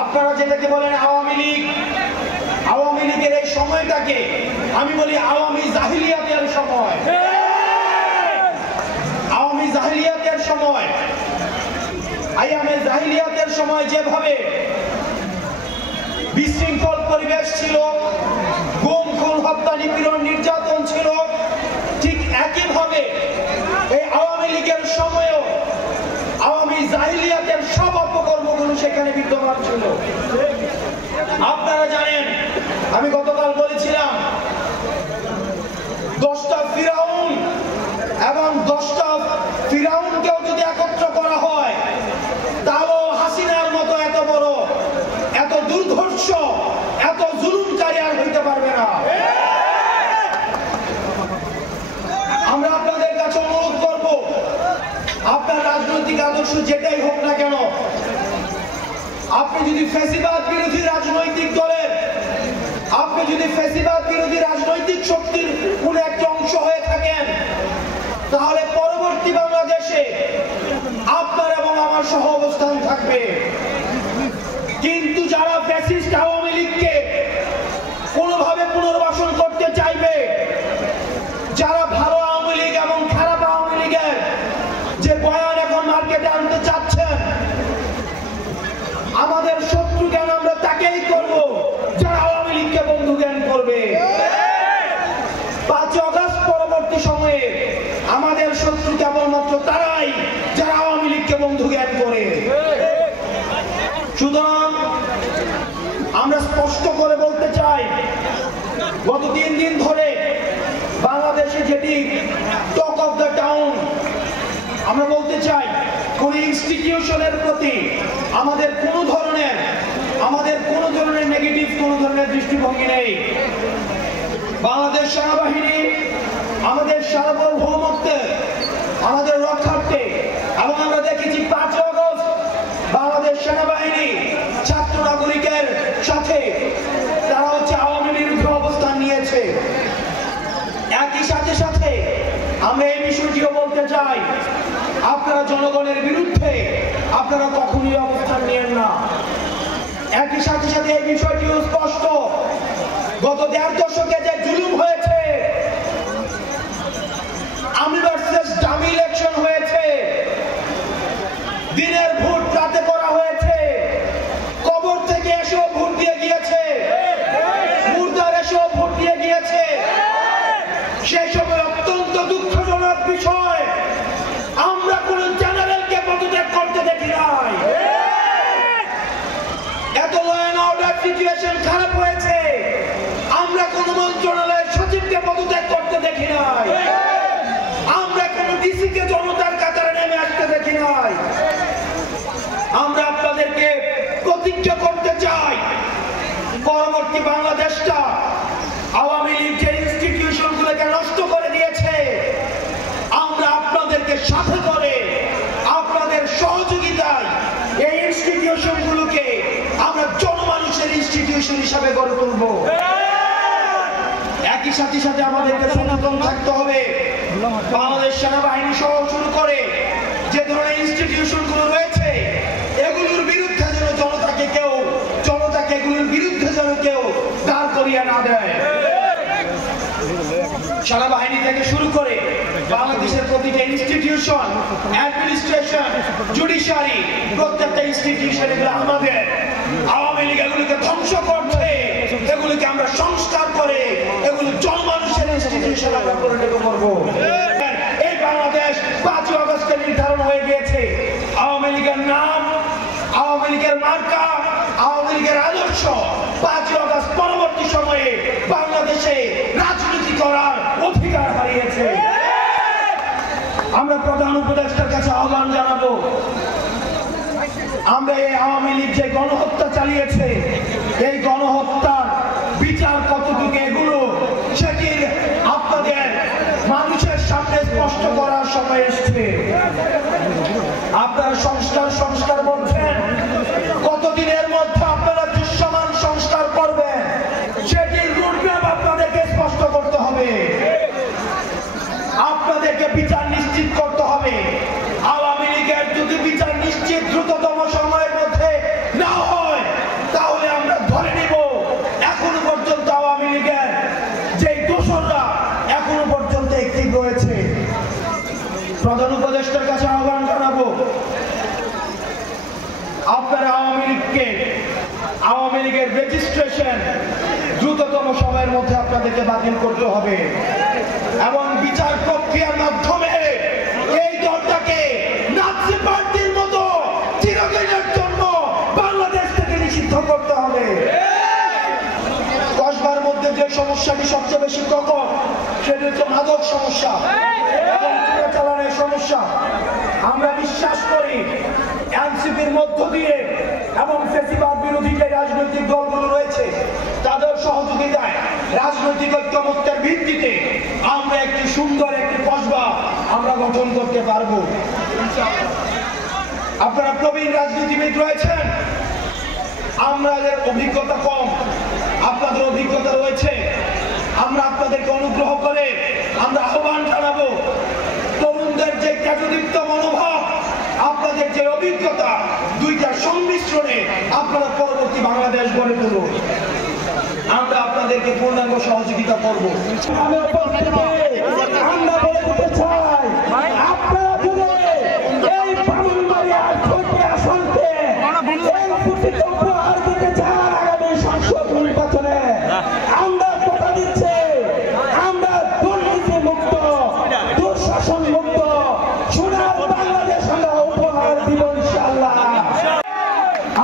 আপনারা যেটাকে বলেন আওয়ামী লীগ, আওয়ামী লীগের এই সময়টাকে আমি বলি আওয়ামী জাহিলিয়াতের সময়। আওয়ামী জাহিলিয়াতের সময়, আইয়ামে জাহিলিয়াতের সময় যেভাবে বিশৃঙ্খল পরিবেশ ছিল, গুম খুন হত্যা নিপীড়ন নির্যাতন ছিল, ঠিক একইভাবে এই আওয়ামী লীগের সময়ও আওয়ামী জাহিলিয়াতের সব অপকর্মগুলো সেখানে বিদ্যমান ছিল। আপনারা জানেন, আমি গতকাল বলেছিলাম 10টা ফিরাউন এবং 10টা ফিরাউনকেও যদি একত্র করা হয় তাহলেও হাসিনার মতো এত বড়, এত দুর্ধর্ষ, এত জুলুমকারী আর হইতে পারবে না। আমরা আপনাদের কাছে অনুরোধ করব, আপনার রাজনৈতিক আদর্শ যেটাই হোক না কেন, আপনি যদি ফ্যাসিবাদ বিরোধী রাজনৈতিক দলের, আপনি যদি ফ্যাসিবাদ বিরোধী রাজনৈতিক শক্তির কোন একটা অংশ হয়ে থাকেন, তাহলে পরবর্তী বাংলাদেশে আপনার এবং আমার সহ অবস্থান থাকবে। কিন্তু যারা ফ্যাসিস্ট আওয়ামী লীগকে কোনোভাবে পুনর্বাসন করতে চাইবে, যারা ভালো আওয়ামী লীগ এবং খারাপ আওয়ামী লীগের যে বয়ান এখন মার্কেটে আনতে চাচ্ছেন, আমাদের শত্রু জ্ঞান আমরা তাকেই করব যারা আওয়ামী লীগকে বন্ধু জ্ঞান করবে। 5 আগস্ট পরবর্তী সময়ে আমাদের শত্রু কেবলমাত্র তারাই যারা আওয়ামী লীগকে বন্ধু জ্ঞান করে। সুতরাং আমরা স্পষ্ট করে বলতে চাই, গত 3 দিন ধরে বাংলাদেশে যেটি টক অফ দ্য টাউন, আমরা বলতে চাই কোন ইনস্টিটিউশনের প্রতি আমাদের কোনো ধরনের নেগেটিভ কোনো ধরনের দৃষ্টিভঙ্গি নেই। বাংলাদেশ সেনাবাহিনী আমাদের সার্বভৌমত্বের, আমাদের রক্ষার্থে, এবং আমরা দেখেছি 5 আগস্ট বাংলাদেশ সেনাবাহিনী ছাত্র নাগরিকের সাথে তারা আওয়ামী বিরুদ্ধে অবস্থান নিয়েছে। একই সাথে সাথে আমরা এই বিষয়টিও বলতে চাই, আপনারা জনগণের বিরুদ্ধে আপনারা কখনোই অবস্থান নেন না। একই সাথে সাথে এই বিষয়টিও স্পষ্ট, গত 1.5 দশকে যে জুলুম হয়েছে, আমি ভার্সেস ডামি ইলেকশন হয়েছে, দিনের ভোট রাতে করা হয়েছে, কবর থেকে এসেও ভোট দিয়ে গিয়েছে, মুর্দার এসেও ভোট দিয়ে গিয়েছে, সেই সময় অত্যন্ত দুঃখজনক বিষয়, আমরা কোন জেনারেলকে পদত্যাগ করতে দেখি নাই। এত ল অ্যান্ড অর্ডার সিচুয়েশন খারাপ হয়েছে, আমরা কোন মন্ত্রণালয়ের সচিবকে পদত্যাগ করতে দেখি নাই, আমরা কোন ডিসিকে জনতার কাতারে নেমে আসতে দেখি নাই। আমরা আপনাদেরকে প্রতিজ্ঞা করতে চাই, পরবর্তী বাংলাদেশটা আওয়ামী লীগ যে ইনস্টিটিউশন গুলোকে নষ্ট করে দিয়েছে, আমরা আপনাদেরকে সাথে করে আপনাদের সহযোগিতায় এই ইনস্টিটিউশন গুলোকে আমরা জনমানুষের ইনস্টিটিউশন হিসাবে গড়ে তুলব। একই সাথে সাথে আমাদেরকে সচেতন থাকতে হবে, বাংলাদেশ সেনাবাহিনী সহ শুরু করে যে ধরনের ইনস্টিটিউশন গুলো রয়েছে, এগুলোর বিরুদ্ধে যেন জনতাকে এগুলোর বিরুদ্ধে যেন কেউ দাঁড় করিয়ে না দেয়। সেনাবাহিনী থেকে শুরু করে বাংলাদেশের প্রতিটা ইনস্টিটিউশন, অ্যাডমিনিস্ট্রেশন, জুডিশিয়ারি, প্রত্যেকটা ইনস্টিটিউশন এগুলো আমাদের। আওয়ামী লীগ এগুলোকে ধ্বংস করছে, এগুলোকে আমরা সংস্কার করে এগুলো জনমানুষের ইনস্টিটিউশন আমরা পরিণত করব। এই বাংলাদেশ 5 আগস্টে নির্ধারণ হয়ে গিয়েছে। আওয়ামী লীগের নাম, আওয়ামী লীগের মার্কা, আওয়ামী লীগের আদর্শ 5 আগস্ট পরবর্তী সময়ে বাংলাদেশে রাজনীতি করার অধিকার হারিয়েছে। আমরা প্রধান উপদেষ্টার কাছে আহ্বান জানাবো, আমরা এই আওয়ামী লীগ যে গণহত্যা চালিয়েছে, এই গণহত্যার বিচার কতটুকু এগুলো সেটির আপনাদের মানুষের সামনে স্পষ্ট করার সময় এসছে। আপনারা সংস্কার বলছেন, কতদিনের মধ্যে আপনারা দৃশ্যমান সংস্কার করবেন সেটির রোডম্যাপ আপনাদেরকে স্পষ্ট করতে হবে। আপনাদেরকে বিচার নিশ্চিত করতে হবে। আওয়ামী লীগের যদি বিচার নিশ্চিত দ্রুততম সময়ের মধ্যে না হয়, আপনারা আওয়ামী লীগের রেজিস্ট্রেশন দ্রুততম সময়ের মধ্যে আপনাদেরকে বাতিল করতে হবে এবং বিচার প্রক্রিয়ার মাধ্যমে এই দলটাকে নাৎসি পার্টির মতো চিরদিনের জন্য বাংলাদেশ থেকে নিষিদ্ধ করতে হবে। কসবার মধ্যে যে সমস্যাটি সবচেয়ে বেশি প্রকট সেটি হচ্ছে মাদক সমস্যা এবং চোরাচালানের সমস্যা। আমরা বিশ্বাস করি এনসিপির মধ্য দিয়ে এবং ফ্যাসিবাদ বিরোধী যে রাজনৈতিক দলগুলো রয়েছে তাদের সহযোগিতায় রাজনৈতিক ঐক্যমত্যের ভিত্তিতে আমরা একটি সুন্দর একটি কসবা আমরা গঠন করতে পারবো। আপনারা প্রবীণ রাজনীতিবিদ রয়েছেন, আমাদের অভিজ্ঞতা কম, আপনাদের অভিজ্ঞতা রয়েছে। আমরা আপনাদেরকে অনুগ্রহ করে আমরা আহ্বান জানাবো, তরুণদের যে ত্যাগদীপ্ত মনোভাব, আপনাদের যে অভিজ্ঞতা, দুইটার সংমিশ্রণে আপনারা পরবর্তী বাংলাদেশ গড়ে তুলুন। আমরা আপনাদেরকে পূর্ণাঙ্গ সহযোগিতা করব। আমরা বলে দিতে চাই, আপনারা যদি এই ব্রাহ্মণবাড়িয়ার ছোট আসনকে উপহার দিতে চান আগামী সংসদ নির্বাচনে, আমরা কথা দিচ্ছি আমরা দুর্নীতি মুক্ত, দুঃশাসন মুক্ত সোনার বাংলাদেশ আমরা উপহার দিব ইনশাআল্লাহ।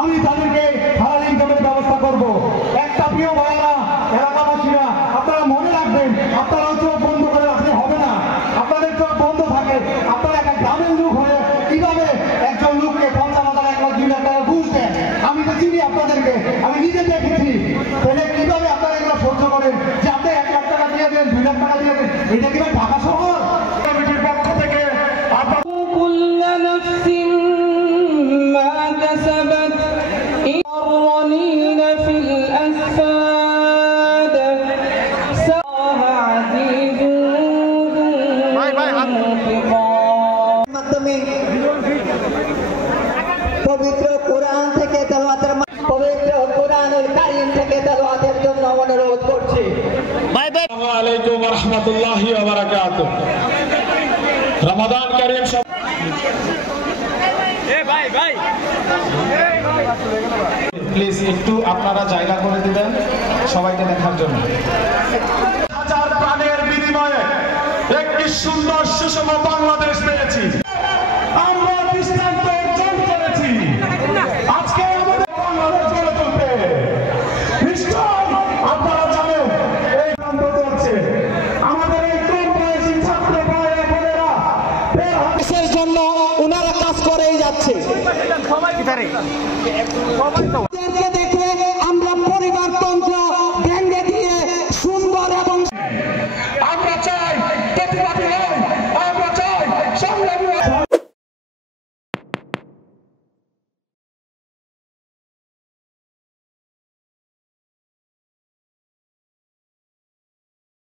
আমি তাদেরকে হালাল ইনকামের ব্যবস্থা করব। একটা প্রিয় ভাইরা এলাকাবাসীরা আপনারা মনে রাখবেন, আপনারা চোখ বন্ধ করে রাখলে হবে না। আপনাদের চোখ বন্ধ থাকে, আপনারা একটা গ্রামের লোক হয়ে কিভাবে একজন লোককে 50,000 1 লাখ 2 লাখ টাকা ঘুষ দেন। আমি তো চিনি আপনাদেরকে, আমি নিজে দেখেছি। তাহলে কিভাবে আপনারা এগুলো সহ্য করেন যে আপনি 1 লাখ টাকা দিয়ে দেন, 2 লাখ টাকা দিয়ে দেন? এটা কি ঢাকা শহর? কমিটির পক্ষ থেকে পবিত্র কোরআন থেকে তেলাওয়াতের পবিত্র কোরআনুল কারীম থেকে তেলাওয়াতের জন্য অনুরোধ করছি। আসসালামু আলাইকুম ওয়া রাহমাতুল্লাহি ওয়া বারাকাতুহু। রমাদান কারীম প্লিজ একটু আপনারা জায়গা করে দিবেন সবাইকে দেখার জন্য। হাজার প্রাণের বিনিময়ে একটি সুন্দর সুষম বাংলাদেশ পেয়েছি। আমরা দৃষ্টান্ত অর্জন করেছি। আজকে আমাদের বাংলাদেশ গড়ে তুলতে নিশ্চয় আপনারা জানেন এই আন্দোলন হচ্ছে আমাদের এই কম বয়সী ছাত্র ভাইয়েরা বোনেরা দেশের জন্য ওনারা কাজ করেই যাচ্ছে।